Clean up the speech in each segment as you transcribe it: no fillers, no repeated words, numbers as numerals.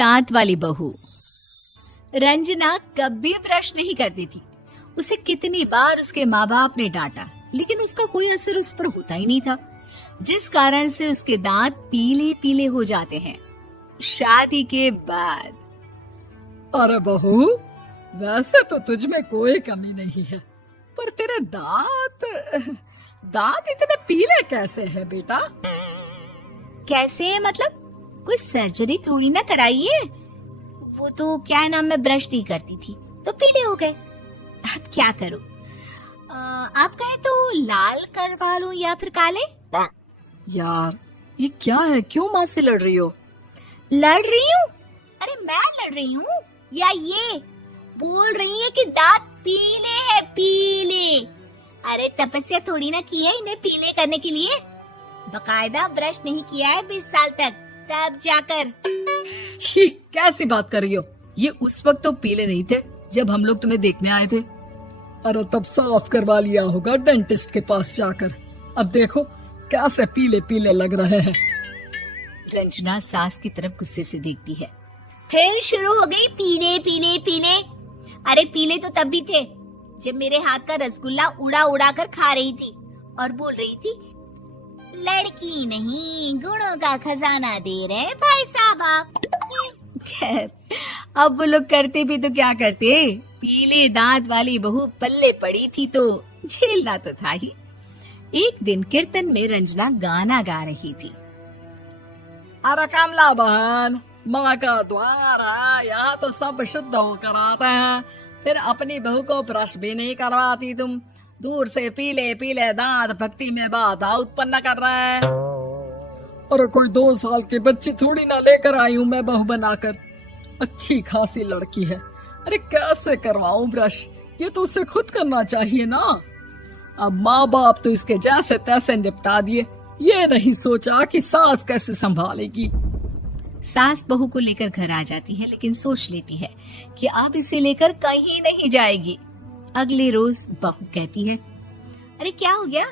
दांत वाली बहू। रंजना कभी ब्रश नहीं करती थी। उसे कितनी बार उसके माँ बाप ने डांटा, लेकिन उसका कोई असर उस पर होता ही नहीं था, जिस कारण से उसके दांत पीले पीले हो जाते हैं। शादी के बाद। अरे बहू, वैसे तो तुझ में कोई कमी नहीं है, पर तेरे दांत इतने पीले कैसे हैं बेटा? कैसे मतलब? कोई सर्जरी थोड़ी ना कराई है। वो तो क्या नाम, मैं ब्रश नहीं करती थी तो पीले हो गए। अब क्या करूं? आप कहे तो लाल करवा लूं या फिर काले? यार ये क्या है, क्यों माँ से लड़ रही हो? लड़ रही हूँ? अरे मैं लड़ रही हूँ या ये बोल रही है कि दांत पीले हैं, पीले। अरे तपस्या थोड़ी ना की है इन्हें पीले करने के लिए। बकायदा ब्रश नहीं किया है 20 साल तक, तब जाकर। छी, कैसी बात कर रही हो? ये उस वक्त तो पीले नहीं थे जब हम लोग तुम्हें देखने आए थे। अरे तब साफ करवा लिया होगा डेंटिस्ट के पास जाकर। अब देखो कैसे पीले पीले लग रहे हैं। रंजना सास की तरफ गुस्से से देखती है। फिर शुरू हो गई पीले पीले पीले। अरे पीले तो तब भी थे जब मेरे हाथ का रसगुल्ला उड़ा उड़ा कर खा रही थी और बोल रही थी, लड़की नहीं गुणों का खजाना दे रहे भाई साहब। खैर, अब वो लोग करते भी तो क्या करते, पीले दांत वाली बहू पल्ले पड़ी थी तो झेलना तो था ही। एक दिन कीर्तन में रंजना गाना गा रही थी। अरे कमला बहन, माँ का द्वार है, यहाँ तो सब शुद्ध होकर आते हैं, फिर अपनी बहू को ब्रश भी नहीं करवाती तुम। दूर से पीले पीले दांत भक्ति में बाधा उत्पन्न कर रहे हैं। अरे कोई 2 साल के बच्ची थोड़ी ना लेकर आई हूँ मैं बहू बनाकर। अच्छी खासी लड़की है, अरे कैसे करवाऊं ब्रश? ये तो उसे खुद करना चाहिए ना। अब माँ बाप तो इसके जैसे तैसे निपटा दिए, ये नहीं सोचा कि सास कैसे संभालेगी। सास बहू को लेकर घर आ जाती है, लेकिन सोच लेती है कि अब इसे लेकर कहीं नहीं जाएगी। अगले रोज बहू कहती है, अरे क्या हो गया,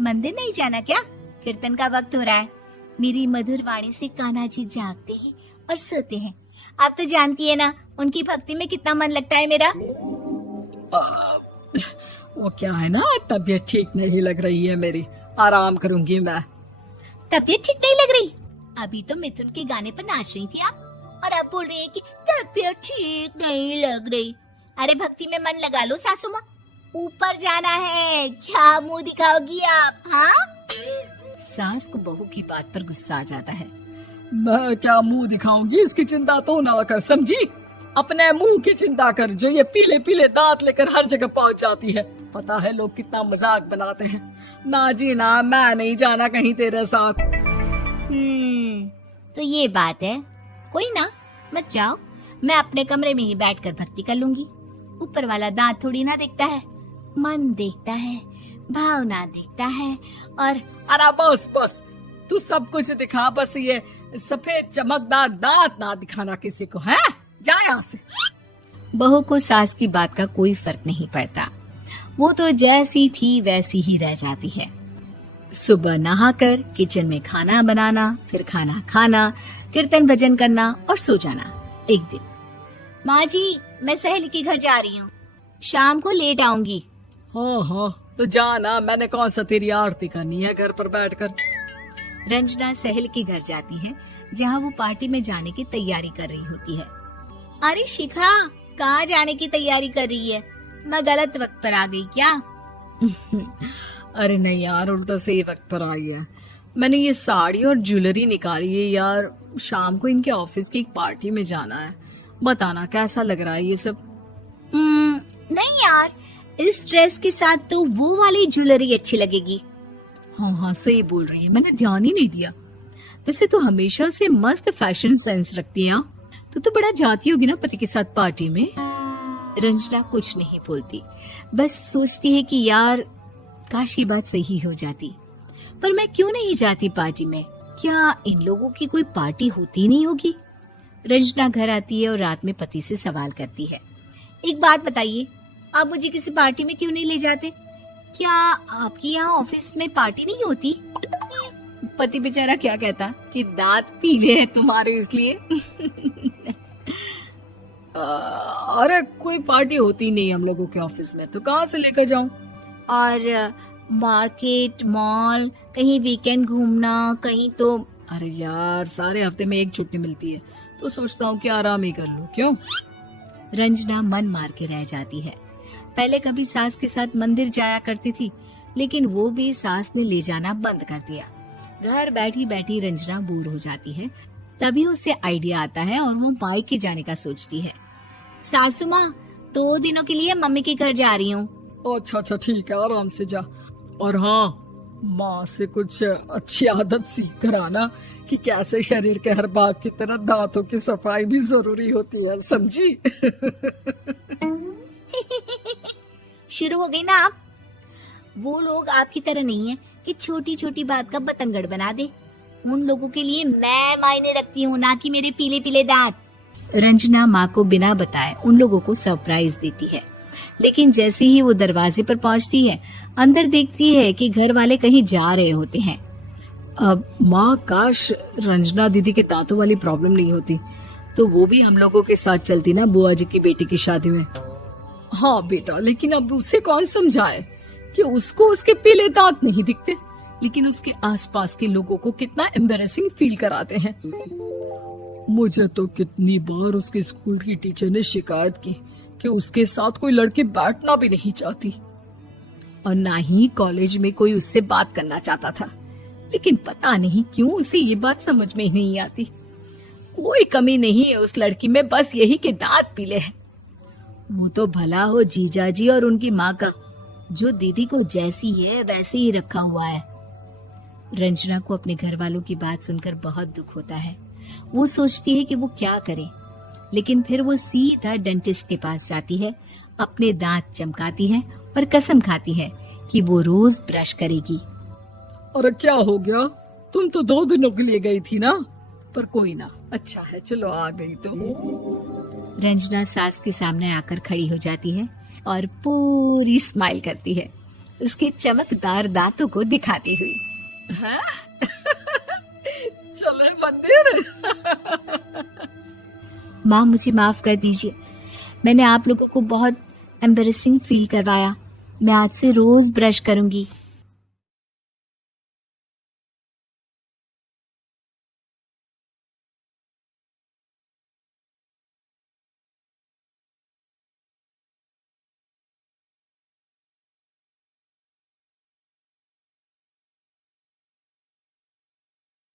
मंदिर नहीं जाना क्या? कीर्तन का वक्त हो रहा है। मेरी मधुर वाणी से कान्हा जी जागते हैं और सोते हैं। आप तो जानती है ना उनकी भक्ति में कितना मन लगता है मेरा। वो क्या है ना, तबीयत ठीक नहीं लग रही है मेरी, आराम करूंगी मैं। तबीयत ठीक नहीं लग रही? अभी तो मिथुन के गाने पर नाच रही थी आप, और अब बोल रही है कि तबीयत ठीक नहीं लग रही। अरे भक्ति में मन लगा लो सासू माँ, ऊपर जाना है, क्या मुंह दिखाओगी आप? हाँ? सास को बहू की बात पर गुस्सा आ जाता है। मैं क्या मुंह दिखाऊंगी, इसकी चिंता तो ना कर, समझी? अपने मुंह की चिंता कर, जो ये पीले पीले दांत लेकर हर जगह पहुंच जाती है। पता है लोग कितना मजाक बनाते हैं। ना जी ना, मैं नहीं जाना कहीं तेरे साथ। तो ये बात है। कोई ना, मत जाओ, मैं अपने कमरे में ही बैठकर भक्ति कर लूंगी। ऊपर वाला दांत थोड़ी ना देखता है, मन देखता है, भावना देखता है। और अरे बस बस, तू सब कुछ दिखा, बस ये सफेद चमकदार दांत ना दिखाना किसी को, है? जा यहाँ से। बहू को सास की बात का कोई फर्क नहीं पड़ता, वो तो जैसी थी वैसी ही रह जाती है। सुबह नहाकर किचन में खाना बनाना, फिर खाना खाना, कीर्तन भजन करना और सो जाना। एक दिन, माँ जी मैं सहेली के घर जा रही हूँ, शाम को लेट आऊंगी। हाँ, तो जाना, मैंने कौन सा तेरी आरती करनी है घर पर बैठकर। रंजना सहेली के घर जाती है, जहाँ वो पार्टी में जाने की तैयारी कर रही होती है। अरे शिखा, कहाँ जाने की तैयारी कर रही है? मैं गलत वक्त पर आ गई क्या? अरे नहीं यार, उल्टा सही वक्त पर आई है। मैंने ये साड़ी और ज्वेलरी निकाली है यार, शाम को इनके ऑफिस की एक पार्टी में जाना है। बताना कैसा लग रहा है ये सब? नहीं यार, इस ड्रेस के साथ तो वो वाली ज्वेलरी अच्छी लगेगी। हाँ सही बोल रही है, मैंने ध्यान ही नहीं दिया। वैसे तो हमेशा से मस्त फैशन सेंस रखती है। तो बड़ा जाती होगी ना पति के साथ पार्टी में। रंजना कुछ नहीं बोलती, बस सोचती है कि यार काश ये बात सही हो जाती, पर मैं क्यों नहीं जाती पार्टी में? क्या इन लोगों की कोई पार्टी होती नहीं होगी? रंजना घर आती है और रात में पति से सवाल करती है, एक बात बताइए, आप मुझे किसी पार्टी में क्यों नहीं ले जाते? क्या आपके यहाँ ऑफिस में पार्टी नहीं होती? पति बेचारा क्या कहता कि दांत पीले हैं तुम्हारे इसलिए। अरे कोई पार्टी होती नहीं हम लोगों के ऑफिस में, तो कहाँ से लेकर जाऊं? और मार्केट, मॉल, कहीं वीकेंड घूमना, कहीं तो। अरे यार, सारे हफ्ते में एक छुट्टी मिलती है, तो सोचता हूँ कि आराम ही कर लूं। क्यों? रंजना मन मार के रह जाती है। पहले कभी सास के साथ मंदिर जाया करती थी, लेकिन वो भी सास ने ले जाना बंद कर दिया। घर बैठी बैठी रंजना बोर हो जाती है। तभी उसे आइडिया आता है और वो मायके जाने का सोचती है। सासू माँ, 2 दिनों के लिए मम्मी के घर जा रही हूँ। अच्छा अच्छा, ठीक है, आराम से जा। और हाँ, माँ से कुछ अच्छी आदत सीख कर आना कि कैसे शरीर के हर भाग की तरह दांतों की सफाई भी जरूरी होती है, समझी? शुरू हो गई ना आप? वो लोग आपकी तरह नहीं है कि छोटी छोटी बात का बतंगड़ बना दे। उन लोगों के लिए मैं मायने रखती हूँ, ना कि मेरे पीले पीले दांत। रंजना माँ को बिना बताए उन लोगों को सरप्राइज देती है, लेकिन जैसे ही वो दरवाजे पर पहुंचती है, अंदर देखती है कि घर वाले कहीं जा रहे होते हैं। अब माँ, काश रंजना दीदी के दांतों वाली प्रॉब्लम नहीं होती, तो वो भी हम लोगों के साथ चलती ना बुआ जी की बेटी की शादी में। हाँ बेटा, लेकिन अब उसे कौन समझाए कि उसको उसके पीले दांत नहीं दिखते, लेकिन उसके आसपास के लोगों को कितना एम्बैरेसिंग फील कराते हैं। मुझे तो कितनी बार उसके स्कूल की टीचर ने शिकायत की कि उसके साथ कोई लड़की बैठना भी नहीं चाहती, और ना ही कॉलेज में कोई उससे बात करना चाहता था। लेकिन पता नहीं क्यों उसे ये बात समझ में ही नहीं आती। कोई कमी नहीं है उस लड़की में, बस यही कि दांत पीले हैं। वो तो भला हो जीजा जी और उनकी माँ का, जो दीदी को जैसी है वैसे ही रखा हुआ है। रंजना को अपने घर वालों की बात सुनकर बहुत दुख होता है। वो सोचती है कि वो क्या करे, लेकिन फिर वो सीधा डेंटिस्ट के पास जाती है, अपने दांत चमकाती है और कसम खाती है कि वो रोज ब्रश करेगी। अरे क्या हो गया? तुम तो 2 दिनों के लिए गई थी ना? पर कोई ना, अच्छा है, चलो आ गई तो। रंजना सास के सामने आकर खड़ी हो जाती है और पूरी स्माइल करती है, उसके चमकदार दांतों को दिखाती हुई। हैं? चले मंदिर? माँ, मुझे माफ कर दीजिए, मैंने आप लोगों को बहुत एम्बैरेसिंग फील करवाया। मैं आज से रोज ब्रश करूंगी।